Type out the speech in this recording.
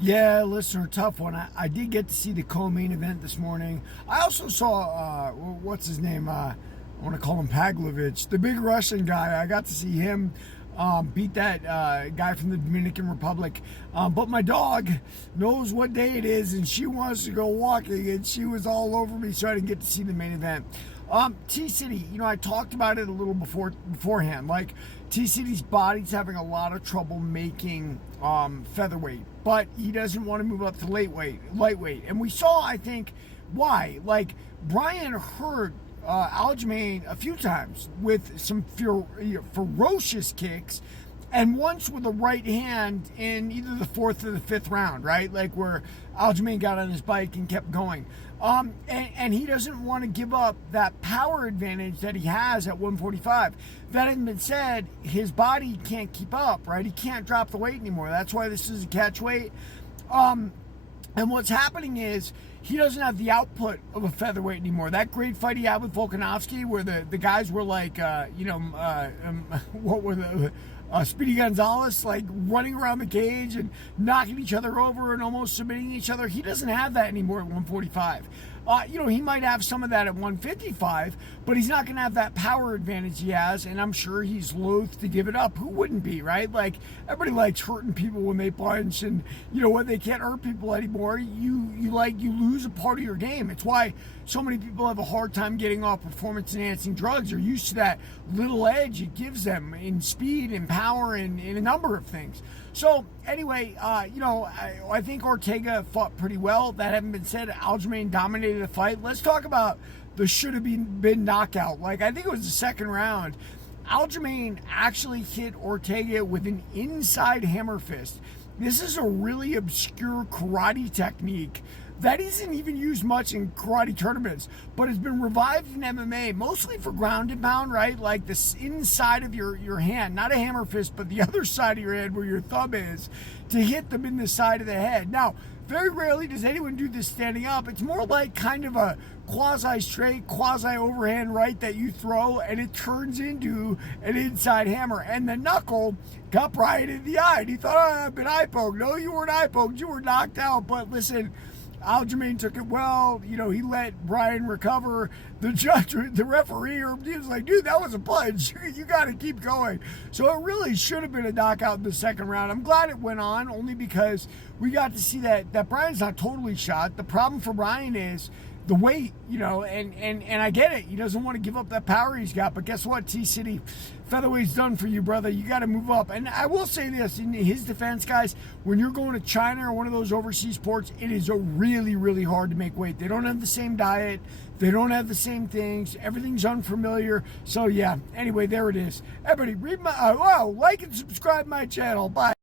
Yeah, listener, tough one. I did get to see the co-main event this morning. I also saw what's his name? I want to call him Pavlovich, the big Russian guy. I got to see him beat that guy from the Dominican Republic. But my dog knows what day it is, and she wants to go walking, and she was all over me, so I didn't get to see the main event. T-City, I talked about it a little beforehand. Like, T-City's body's having a lot of trouble making featherweight, but he doesn't want to move up to lightweight. And we saw, I think, why. Like, Brian hurt Aljamain a few times with some ferocious kicks, and once with a right hand in either the fourth or the fifth round, right? Like where Aljamain got on his bike and kept going. And he doesn't want to give up that power advantage that he has at 145. That having been said, his body can't keep up, right? He can't drop the weight anymore. That's why this is a catch weight. And what's happening is he doesn't have the output of a featherweight anymore. That great fight he had with Volkanovski, where the guys were like, what were the Speedy Gonzalez, like running around the cage and knocking each other over and almost submitting each other. He doesn't have that anymore at 145. He might have some of that at 155, but he's not going to have that power advantage he has, and I'm sure he's loath to give it up. Who wouldn't be, right? Like, everybody likes hurting people when they punch, and when they can't hurt people anymore, you lose a part of your game. It's why so many people have a hard time getting off performance-enhancing drugs. They're used to that little edge it gives them in speed and power and in a number of things. So anyway, I think Ortega fought pretty well. That having been said, Aljamain dominated the fight. Let's talk about the should have been knockout. Like, I think it was the second round. Aljamain actually hit Ortega with an inside hammer fist. This is a really obscure karate technique that isn't even used much in karate tournaments, but has been revived in MMA, mostly for ground and pound, right? Like this inside of your hand, not a hammer fist, but the other side of your head where your thumb is, to hit them in the side of the head. Now, very rarely does anyone do this standing up. It's more like kind of a quasi-straight, quasi-overhand right that you throw, and it turns into an inside hammer. And the knuckle got Brian in the eye. And he thought, I've been eye poked. No, you weren't eye poked. You were knocked out. But listen, Aljamain took it well. He let Brian recover. The judge, the referee, he was like, dude, that was a punch. You got to keep going. So it really should have been a knockout in the second round. I'm glad it went on, only because we got to see that Brian's not totally shot. The problem for Brian is the weight, and I get it. He doesn't want to give up that power he's got, but guess what, T-City? Featherweight's done for you, brother. You got to move up. And I will say this, in his defense, guys, when you're going to China or one of those overseas ports, it is really, really hard to make weight. They don't have the same diet. They don't have the same things. Everything's unfamiliar. So, yeah, anyway, there it is. Everybody, like and subscribe my channel. Bye.